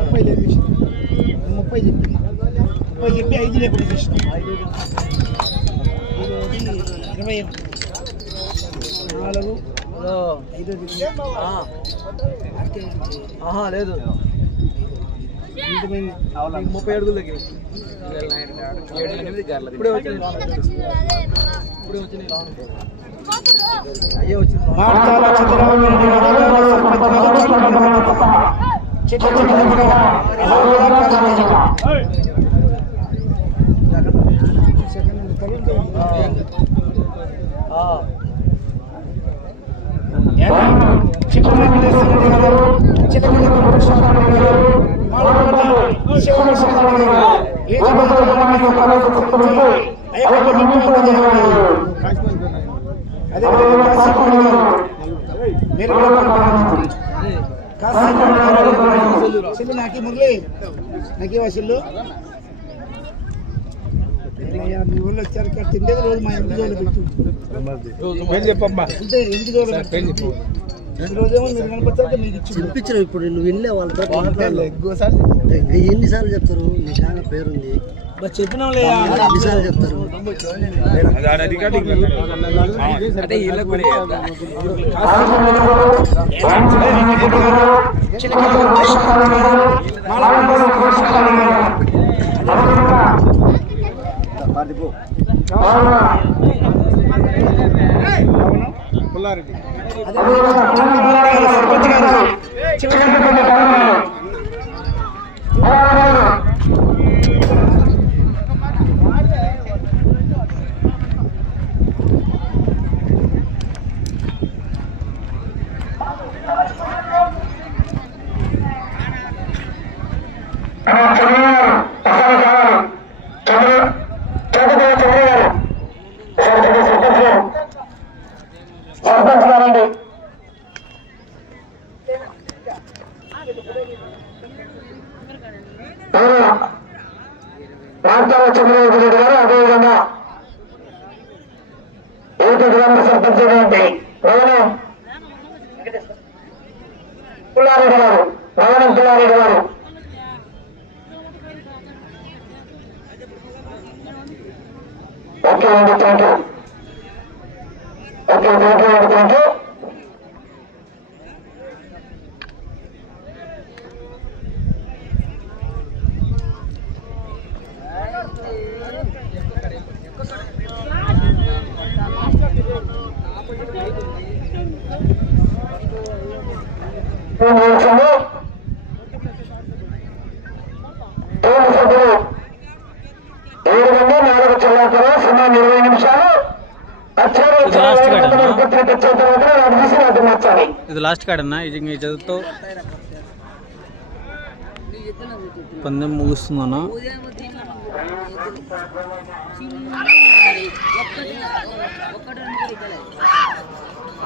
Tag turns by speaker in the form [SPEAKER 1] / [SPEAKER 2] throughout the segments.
[SPEAKER 1] ముప్పై లేదు ముప్పై చెప్పి ముప్పై చెప్పి ఐదు లేకుండా చేసిన ఇరవై నాలుగు ఐదు
[SPEAKER 2] లేదు ముప్పై దగ్గర మార్తాల చంద్రబాబు రెడ్డి గారు చిట్ట చిట్ట చిట్ట ఏడు ఎనిమిది గార్ల ఇప్పుడే వచ్చింది ఇప్పుడే వచ్చింది అయ్యే వచ్చింది
[SPEAKER 1] మార్తాల చంద్రబాబు నాయుడు గారు సర్పంచ్ గారు చిట్ట చిట్టగా నాకి మురళి నాకేవా సిల్లు మీ ఊళ్ళో వచ్చారు తిండేది రోజు మా ఇంటి జోలు పెట్టు
[SPEAKER 2] చెప్పమ్మా
[SPEAKER 1] అంటే ఇంటి జోలు
[SPEAKER 3] చెప్పించిన ఇప్పుడు నువ్వు వెళ్ళే వాళ్ళతో
[SPEAKER 1] ఎక్కువసారి
[SPEAKER 3] ఎన్నిసార్లు చెప్తారు? నీ చాలా పేరుంది. ఎన్నిసార్లు చెప్తారు?
[SPEAKER 2] అంటే చేద్దా?
[SPEAKER 1] సర్పంచ్ గారు సర్పంచ్ గారండి రాష్ట్రాల చంద్రబాబు నాయుడు గారు అదేవిధంగా ఏక గ్రామ సర్పంచ్ అయినటువంటి రవణం పుల్లారెడ్డి గారు రవణం పుల్లారెడ్డి గారు ఓకే అండి thank you okay thank you అండి థ్యాంక్ యూ నిమిషము తోలు సభ్యులు ఏడు మంది నాలుగు చల్లార్తల సమయం ఇరవై నిమిషాలు.
[SPEAKER 2] ఇది లాస్ట్ కార్డ్ అన్న? ఇది చదువుతో పందెం ముగుస్తుందన్నా?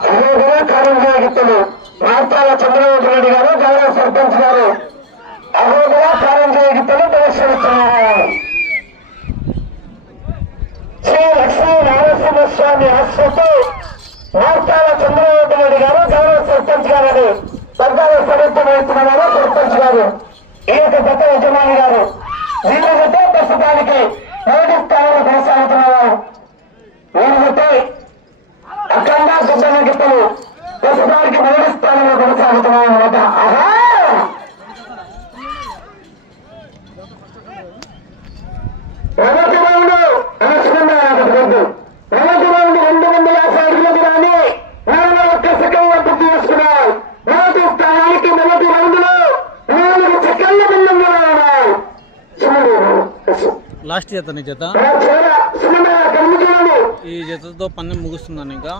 [SPEAKER 1] అదేవిధంగా కారంజీయ గిత్తలు మార్తాల చంద్రబాబు నాయుడు గారు గౌరవ సర్పంచ్ గారు అభివృద్ధిగా కారంజీయ గిత్తలు ప్రదర్శిస్తున్నారు. శ్రీ లక్ష్మీ నారసింహస్వామి ఆశ్రతో మార్తాల చంద్రబాబు రెడ్డి గారు గౌరవ సర్పంచ్ గారు అని ప్రభుత్వం సమర్థమవుతున్నారు సర్పంచ్ గారు. ఈ యొక్క గత యజమాని గారు. వీరితో ప్రస్తుతానికి మొదటి స్థానంలో కొనసాగుతున్నారు. వీరితో అఖండ సుబ్బన్న గిత్తలు ప్రస్తుతానికి మొదటి స్థానంలో కొనసాగుతున్నాయి అన్నమాట ఆహా! రౌండ్ వందల యాభై అడుగులకు రాని నలభై ఒక్క సెకండ్ల పూర్తి చేసుకున్నాయి మొదటి స్థానానికి మొదటి రౌండ్లో నాలుగు సెకండ్ల ముందు ఉన్నాయి
[SPEAKER 2] లాస్ట్ నీ
[SPEAKER 1] చూడండి
[SPEAKER 2] ఈ జతతో పందెం ముగుస్తుందన్న ఇంకా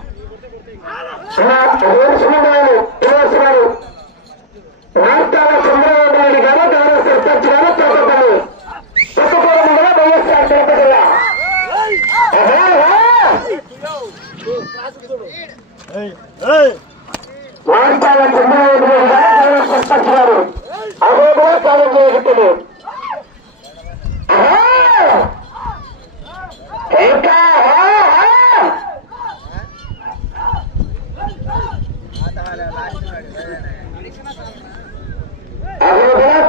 [SPEAKER 1] రాష్ట్రాల చంద్రబాబు నాయుడు గారు గౌరవ సర్పంచ్ గారు తోటపల్లి కొత్తగూడెం కూడా వైఎస్ఆర్ తిరుపతి రాష్ట్రాల చంద్రబాబు నాయుడు గారు సర్పంచ్ గారు అదే కూడా కాలం చేయగట్టడు ఇంకా Agora,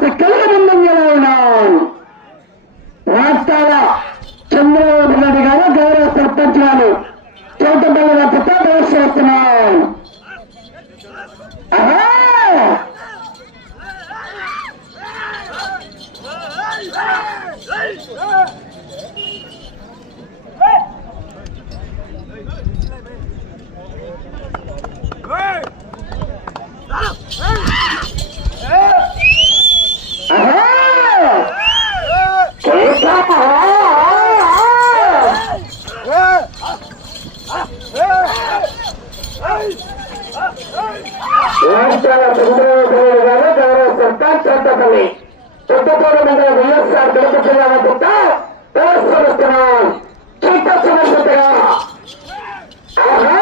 [SPEAKER 1] te సిద్ధాంత చేపట్టింది ఉత్తపూడి మండల వైఎస్ఆర్ తెలుగు జిల్లా వద్ద ప్రదర్శనిస్తున్నాం చిట్ట సమర్పితగా ఆహా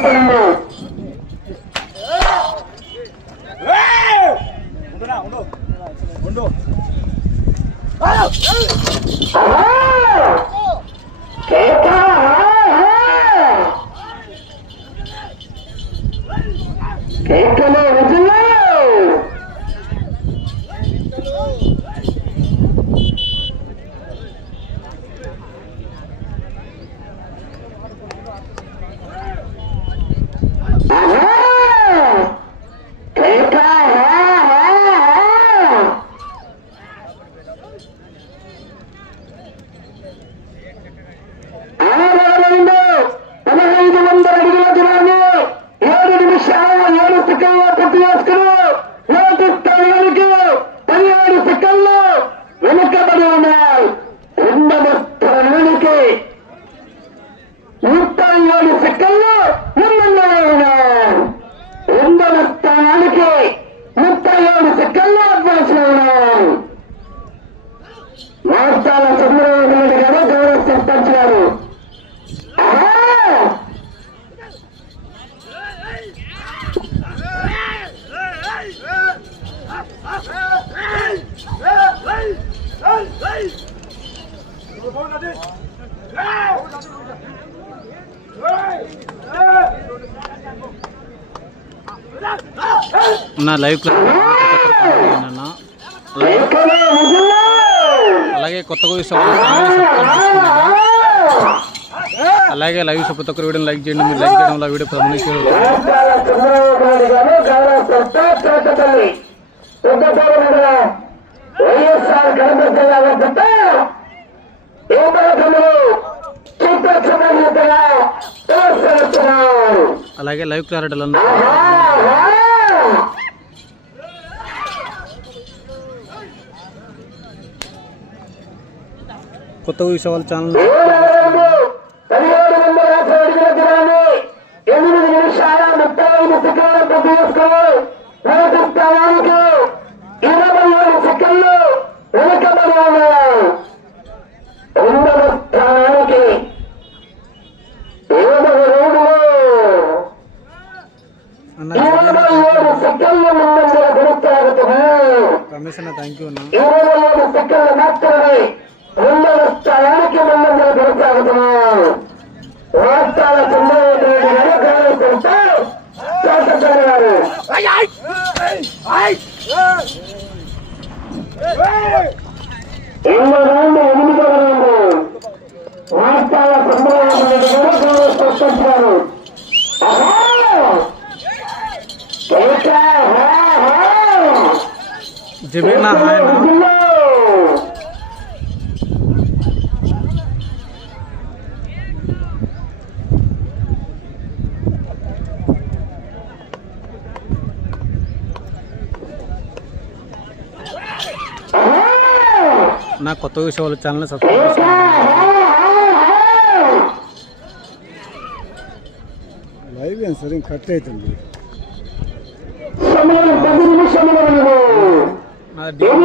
[SPEAKER 1] ప్రభుత్వంలో ఉండు ¡Vamos a.
[SPEAKER 4] నా లైవ్ అలాగే కొత్తగా అలాగే లైవ్ చూసే ప్రతి ఒక్కరు వీడియోని లైక్ చేయండి మీరు లైక్ చేయడం వల్ల వీడియో పది అలాగే లైవ్ క్లారిటీలను కొత్తగా చూసే వాళ్ళ ఛానల్
[SPEAKER 1] ఇరవై ఏడు సెకండ్లు వెనుకబడి ఉన్నారు ఏడు సెకండ్ల ముందంజల కొనసాగుతున్నారు
[SPEAKER 4] రమేష్ అన్న థ్యాంక్ యూ అన్న
[SPEAKER 1] ఇరవై ఏడు సెకండ్లు మాత్రమే రెండవ స్థానానికి ముందంజల కొనసాగుతున్నారు
[SPEAKER 4] జబీర్ నా హాయ్ అన్న నా కొత్తగా చూసే వాళ్ళ ఛానల్ సబ్స్క్రైబ్ చేసుకోండి
[SPEAKER 2] లైవ్ ఏం సరే కట్ అవుతుంది
[SPEAKER 1] సమయం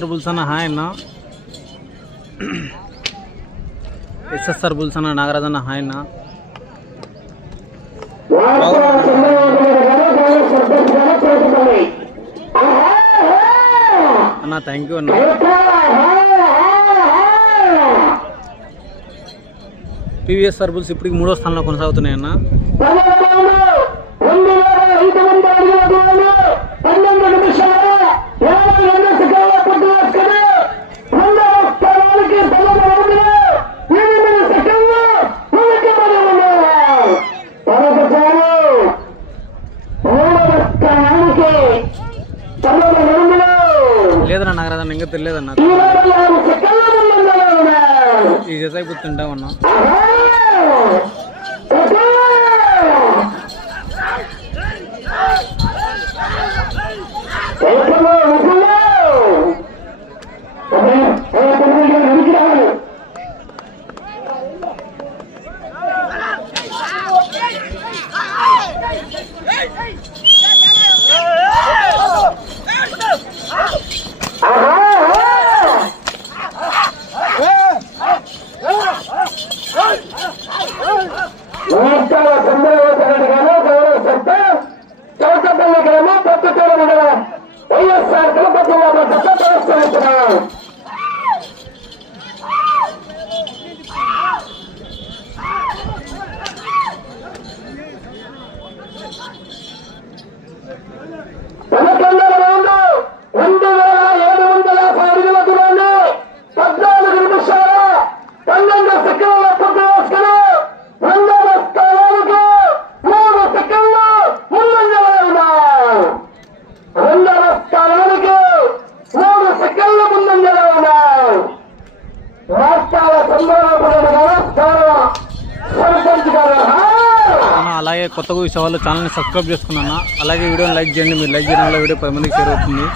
[SPEAKER 4] ఎస్ఎస్ఆర్ బుల్సన్న హాయ్ అన్న. ఎస్ఎస్ఆర్ బుల్సన్న నాగరాజన్న హాయ్ అన్న. అన్న థ్యాంక్ యూ అన్న. పివిఎస్ సర్బుల్స్ ఇప్పటికి మూడో స్థానంలో కొనసాగుతున్నాయన్న. తెలియదు తెలియదన్నా ఈ జత
[SPEAKER 1] అయిపోతుంటాం
[SPEAKER 4] అన్నా Yeah. కొత్తగా చూసే వాళ్ళు ఛానల్ని సబ్స్క్రైబ్ చేసుకున్నా అలాగే వీడియోని లైక్ చేయండి మీరు లైక్ చేయడం వల్ల వీడియో పది మందికి షేర్ అవుతుంది.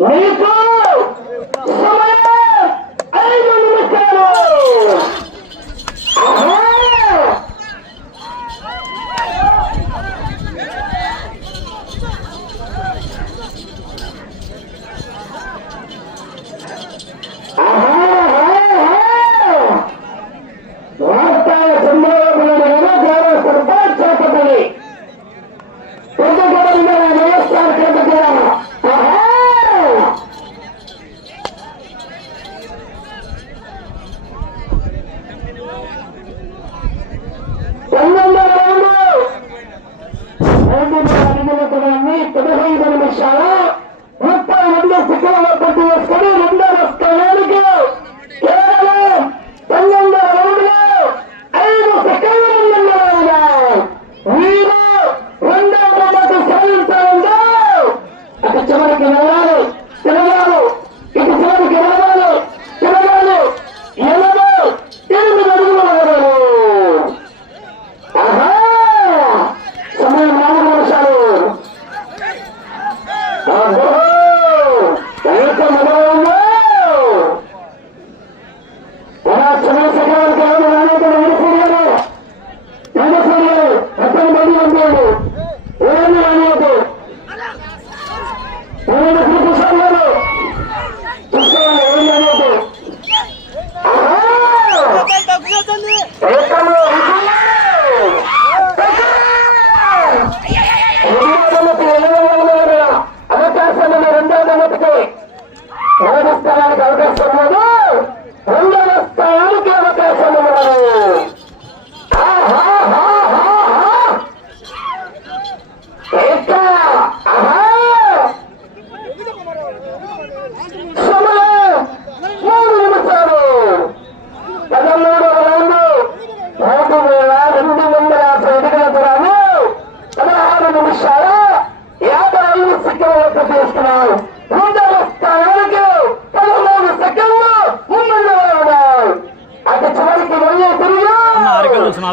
[SPEAKER 1] నీకు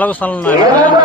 [SPEAKER 1] నాలుగు స్థలంలో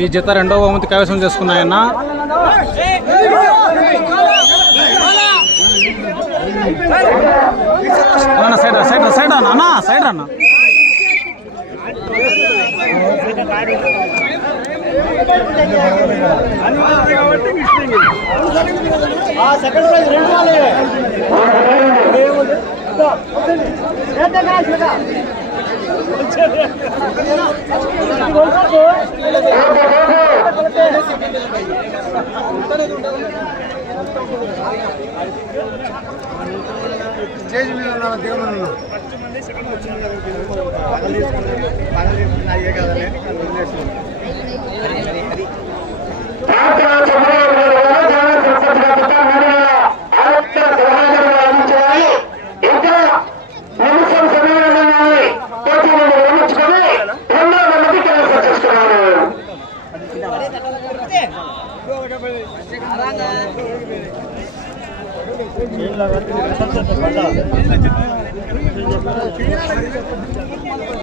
[SPEAKER 4] ఈ జత రెండవ బహుమతి కైవసం చేసుకున్నాయన్న. సైడ్ సైడ్ సైడ్ అన్న సైడ్ అన్న సెకండ్ ప్రైజ్ రెండు వాళ్ళు
[SPEAKER 1] స్టేజ్ మీద ఉన్న దిగమన్నా
[SPEAKER 2] வராங்க